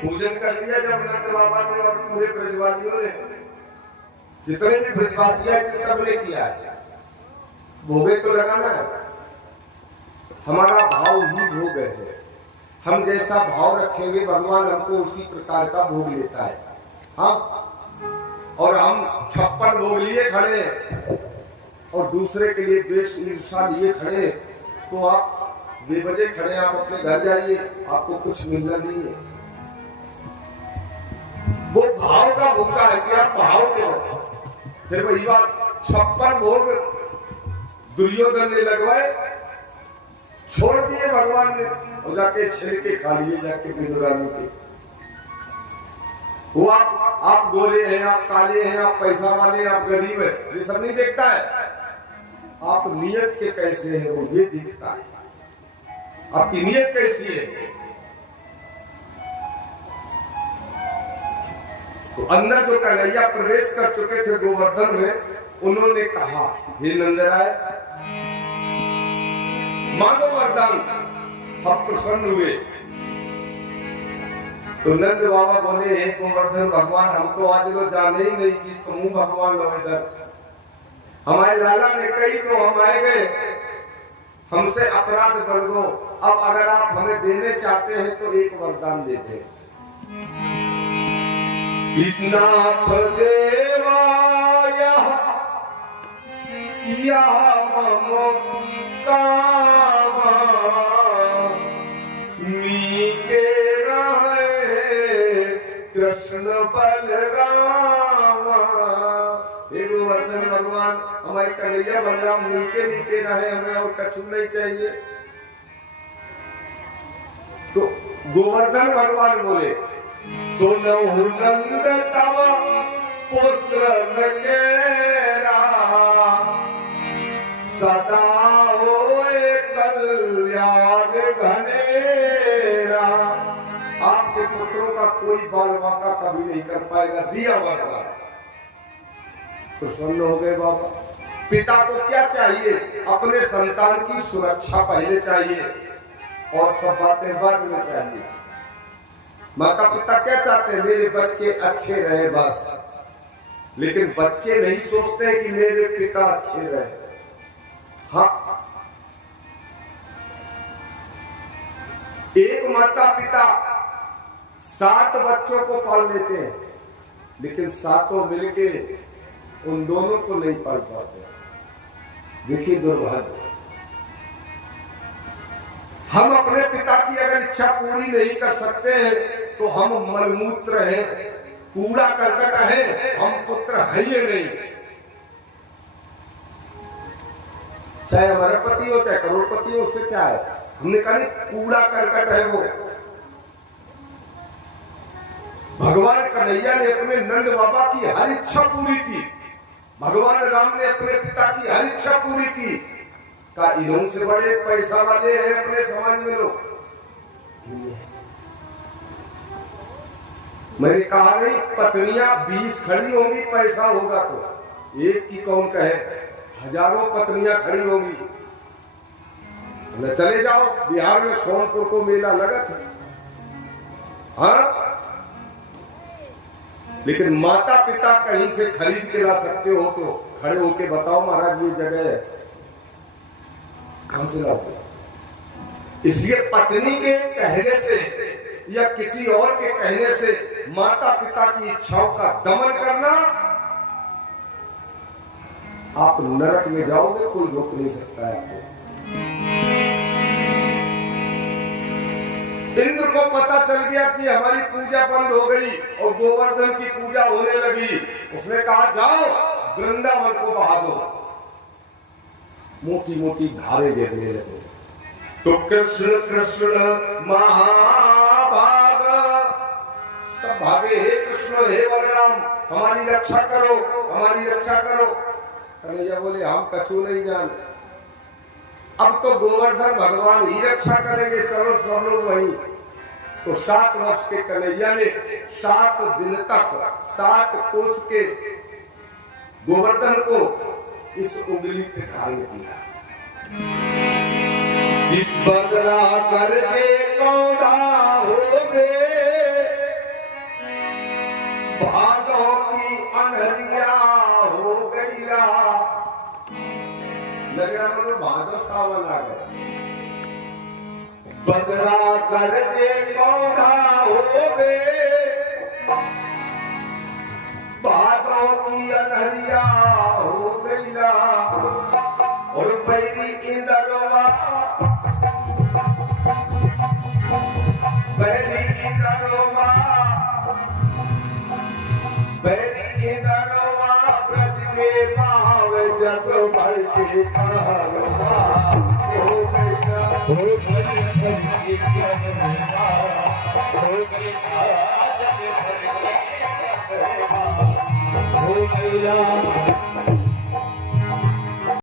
पूजन कर लिया जब नंद बाबा ने और पूरे ब्रजवासियों ने, जितने भी ब्रजवासी आए सबने किया है। भोगे तो लगाना है, हमारा भाव ही भोग है। हम जैसा भाव रखेंगे भगवान हमको उसी प्रकार का भोग लेता है। हाँ, और हम 56 भोग लिए खड़े और दूसरे के लिए द्वेष ईर्षा लिए खड़े, तो आप बेवजह खड़े, आप अपने घर जाइए, आपको कुछ मिलना नहीं है। वो भाव का भूखा है कि आप भाव के हो। फिर वही बात, 56 भोग दुर्योधन ने लगवाए, छोड़ दिए भगवान ने, और जाके छिलके खा लिए जाके विदुरानी के। वो आप गोरे हैं, आप काले हैं, आप पैसा वाले, आप गरीब है, ये सब नहीं देखता है। आप नियत के कैसे हैं वो ये दिखता है, आपकी नियत कैसी है। तो अंदर जो कन्हैया प्रवेश कर चुके थे गोवर्धन में, उन्होंने कहा, हे नंदराय मानो वरदान, हम प्रसन्न हुए। तो नंद बाबा बोले, हे गोवर्धन भगवान, हम तो आज लोग जाने ही नहीं कि तुम भगवान लो इधर। हमारे लाला ने कही तो हम आए गए, हमसे अपराध बन गो। अब अगर आप हमें देने चाहते हैं तो एक वरदान दे दें। नाथ देवा मीके रहे कृष्ण बलरामा। हे गोवर्धन भगवान, हमारे कन्हैया बलराम नीके नीके रहे, हमें और कछु नहीं चाहिए। तो गोवर्धन भगवान बोले, सुनहु नंद तव पुत्र नकेरा, सदा होए कल्याण घनेरा। आपके पुत्रों का कोई बाल बाका कभी नहीं कर पाएगा, दिया वरदान। प्रसन्न हो गए बाबा। पिता को क्या चाहिए? अपने संतान की सुरक्षा पहले चाहिए और सब बातें बाद में चाहिए। माता पिता क्या चाहते हैं? मेरे बच्चे अच्छे रहे बस। लेकिन बच्चे नहीं सोचते कि मेरे पिता अच्छे रहे। हाँ, एक माता पिता 7 बच्चों को पाल लेते हैं, लेकिन सातों मिलके उन दोनों को नहीं पाल पाते। देखिए दुर्भाग्य। हम अपने पिता की अगर इच्छा पूरी नहीं कर सकते हैं तो हम मलमूत्र हैं, कूड़ा करकट है, हम पुत्र हैं ही नहीं। चाहे हमारे पति हो चाहे करोड़पति हो, उससे क्या है? हमने कहा कूड़ा करकट है वो। भगवान कन्हैया ने अपने नंद बाबा की हर इच्छा पूरी की। भगवान राम ने अपने पिता की हर इच्छा पूरी की। का इन्हों से बड़े पैसा वाले हैं अपने समाज में लोग। मैंने कहा नहीं, पत्नियां 20 खड़ी होंगी पैसा होगा तो, एक की कौन कहे, हजारों पत्नियां खड़ी होंगी। चले जाओ बिहार में सोनपुर को मेला लगा था। हाँ, लेकिन माता पिता कहीं से खरीद के ला सकते हो तो खड़े होके बताओ महाराज ये जगह है, कहां से लाते? इसलिए पत्नी के कहने से या किसी और के कहने से माता पिता की इच्छाओं का दमन करना, आप नरक में जाओगे, कोई रोक नहीं सकता है आपको। इंद्र को पता चल गया कि हमारी पूजा बंद हो गई और गोवर्धन की पूजा होने लगी। उसने कहा जाओ वृंदावन को बहा दो। मोटी मोटी धारे गिरने लगे। तो कृष्ण कृष्ण महाभाग सब भागे, हे कृष्ण हे बलराम हमारी रक्षा करो, हमारी रक्षा करो। कन्हैया बोले हम कछु नहीं जानते, अब तो गोवर्धन भगवान ही रक्षा करेंगे, चलो सब लोग वहीं। तो 7 वर्ष के कन्हैया ने 7 दिन तक 7 कोस के गोवर्धन को इस उंगली पे धारण किया। बदला कर कौड़ा हो गए बदरा कर दे कौधा हो बे बातों की अनहरिया हो गईला और बैरी इंदरवा बैरी इंदरवा ब्रज के भाव जग भर के कहवा हो गईला हो गईला